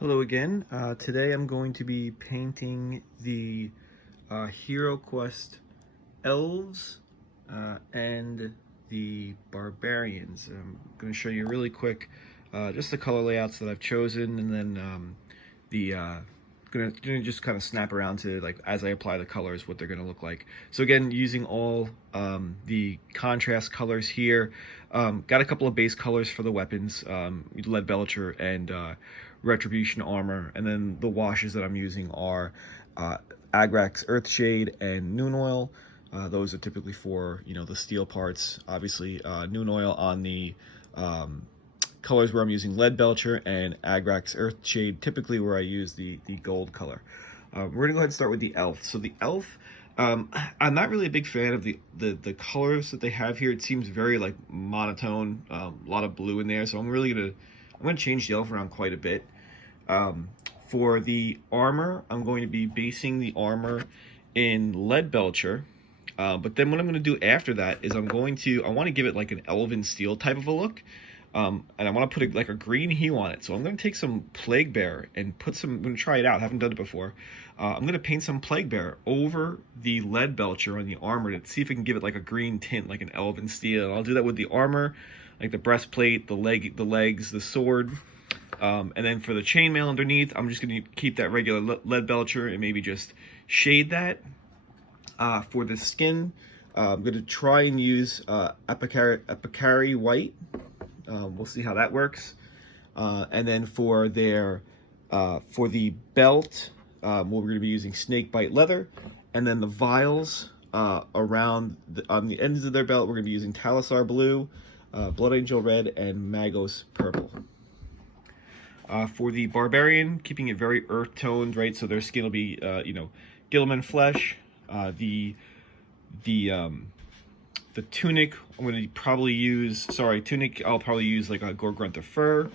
Hello again. Today I'm going to be painting the Heroquest Elves and the Barbarians. I'm going to show you really quick just the color layouts that I've chosen, and then the gonna just kind of snap around to, like, as I apply the colors, what they're gonna look like. So again, using all the contrast colors here. Got a couple of base colors for the weapons, lead belcher and retribution armor, and then the washes that I'm using are Agrax Earthshade and Noon Oil. Those are typically for, the steel parts. Obviously, Noon Oil on the colors where I'm using lead belcher, and Agrax Earthshade typically where I use the gold color. We're gonna go ahead and start with the elf. So the elf, I'm not really a big fan of the colors that they have here. It seems very like monotone, a lot of blue in there. So I'm gonna change the elf around quite a bit. For the armor, I'm going to be basing the armor in lead belcher. But then what I'm going to do after that is I want to give it like an elven steel type of a look. And I want to put like a green hue on it. So I'm going to take some Plague Bear and I'm going to try it out. I haven't done it before. I'm going to paint some Plague Bear over the lead belcher on the armor to see if I can give it like a green tint, like an elven steel. And I'll do that with the armor, like the breastplate, the legs, the sword. And then for the chainmail underneath, I'm just going to keep that regular lead belcher and maybe just shade that. For the skin, I'm going to try and use Epicari White. We'll see how that works. And then for the belt, we're going to be using Snakebite Leather. And then the vials on the ends of their belt, we're going to be using Talisar Blue, Blood Angel Red, and Magos Purple. For the Barbarian, keeping it very earth toned, right? So their skin will be, Gilliman flesh. The tunic, I'm going to probably use, tunic, I'll probably use like a Gorgrunta fur.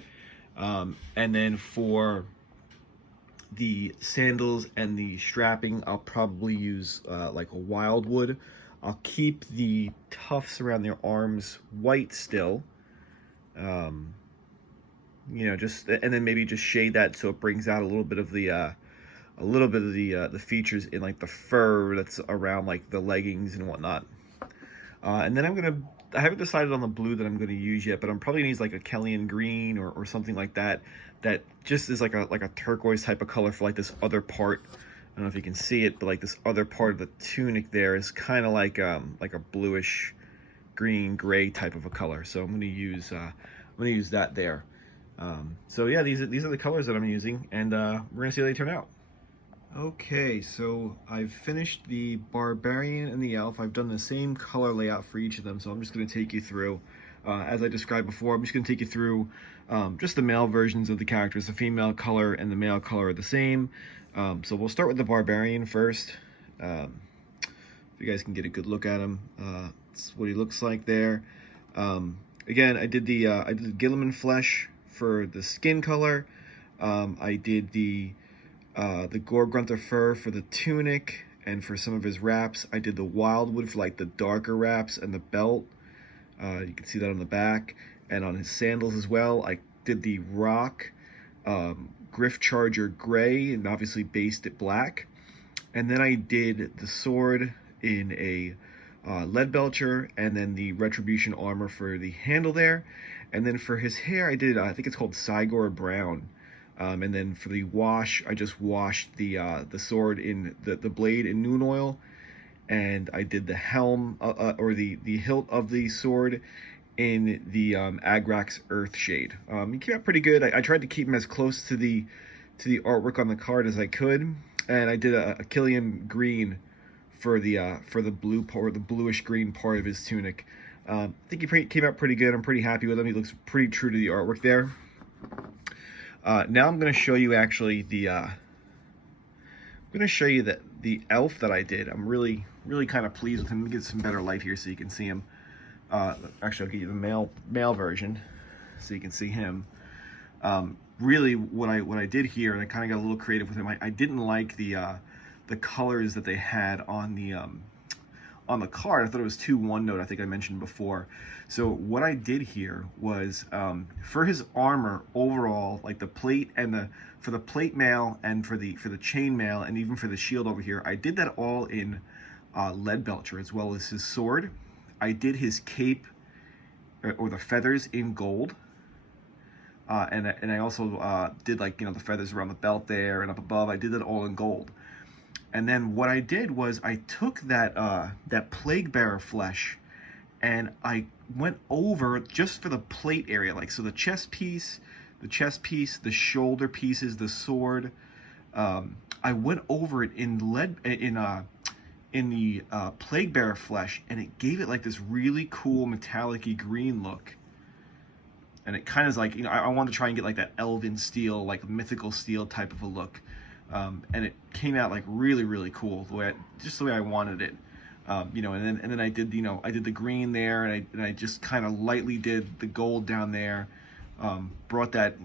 And then for the sandals and the strapping, I'll probably use like a wildwood. I'll keep the tufts around their arms white still. And then maybe just shade that so it brings out a little bit of the features in like the fur that's around like the leggings and whatnot. And then I haven't decided on the blue that I'm gonna use yet, but I'm probably gonna use like a Kellyan green or something like that. That just is like a turquoise type of color for like this other part. I don't know if you can see it, but like this other part of the tunic there is kind of like a bluish green gray type of a color. So I'm gonna use that there. So yeah, these are the colors that I'm using, and we're gonna see how they turn out. Okay, so I've finished the Barbarian and the Elf. I've done the same color layout for each of them, so I'm just going to take you through, as I described before, I'm just going to take you through just the male versions of the characters. The female color and the male color are the same. So we'll start with the Barbarian first. If you guys can get a good look at him, that's what he looks like there. Again, I did the Gilliman flesh for the skin color. I did the Gorgrunta fur for the tunic, and for some of his wraps, I did the wildwood for like the darker wraps and the belt. You can see that on the back, and on his sandals as well. I did the rock Griff Charger gray, and obviously based it black. And then I did the sword in a lead belcher, and then the retribution armor for the handle there. And then for his hair, I did I think it's called Cygor brown. And then for the wash, I just washed the sword in the blade in Noon Oil, and I did the helm or the hilt of the sword in the Agrax Earthshade. He came out pretty good. I tried to keep him as close to the artwork on the card as I could, and I did a Kellyan green for the blue part, the bluish green part of his tunic. I think he came out pretty good. I'm pretty happy with him. He looks pretty true to the artwork there. Now I'm going to show you actually the elf that I did. I'm really kind of pleased with him. Let me get some better light here so you can see him. Actually, I'll give you the male version so you can see him. Really, what I did here, and I kind of got a little creative with him. I didn't like the colors that they had on on the card, I thought it was 2 1-note, I think I mentioned before. So what I did here was, for his armor overall, like the plate and for the plate mail and for the chain mail and even for the shield over here, I did that all in lead belcher, as well as his sword. I did his cape or the feathers in gold. And I also did, like, the feathers around the belt there and up above. I did that all in gold. And then what I did was I took that plague bearer flesh and I went over just for the plate area, like, so the chest piece, the shoulder pieces, the sword. I went over it in the plague bearer flesh, and it gave it like this really cool metallic-y green look. And it kind of is like, I wanted to try and get like that elven steel, like mythical steel type of a look. And it came out like really, really cool, just the way I wanted it. And then I did, I did the green there, and I just kind of lightly did the gold down there. Brought that,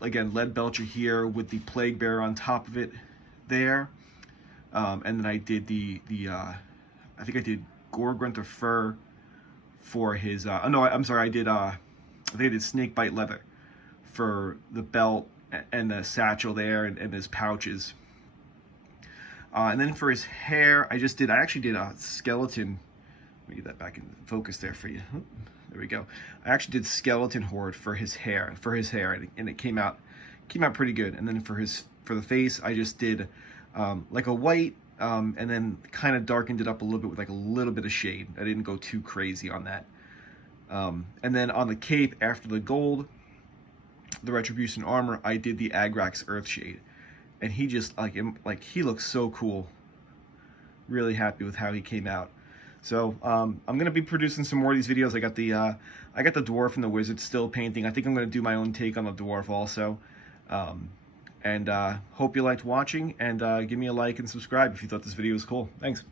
again, lead belcher here with the plague bearer on top of it there. And then I did I think I did Gore-Grunter fur for his, oh no, I'm sorry, I think I did snake bite leather for the belt and the satchel there and his pouches. And then for his hair, I actually did a skeleton. Let me get that back in focus there for you. There we go. I actually did skeleton horde for his hair, and it came out pretty good. And then for the face, I just did like a white, and then kind of darkened it up a little bit with like a little bit of shade. I didn't go too crazy on that. And then on the cape, after the gold, the Retribution armor, I did the Agrax Earthshade, and he just he looks so cool. Really happy with how he came out. So I'm gonna be producing some more of these videos. I got the dwarf and the wizard still painting. I think I'm gonna do my own take on the dwarf also. And hope you liked watching, and give me a like and subscribe if you thought this video was cool. Thanks.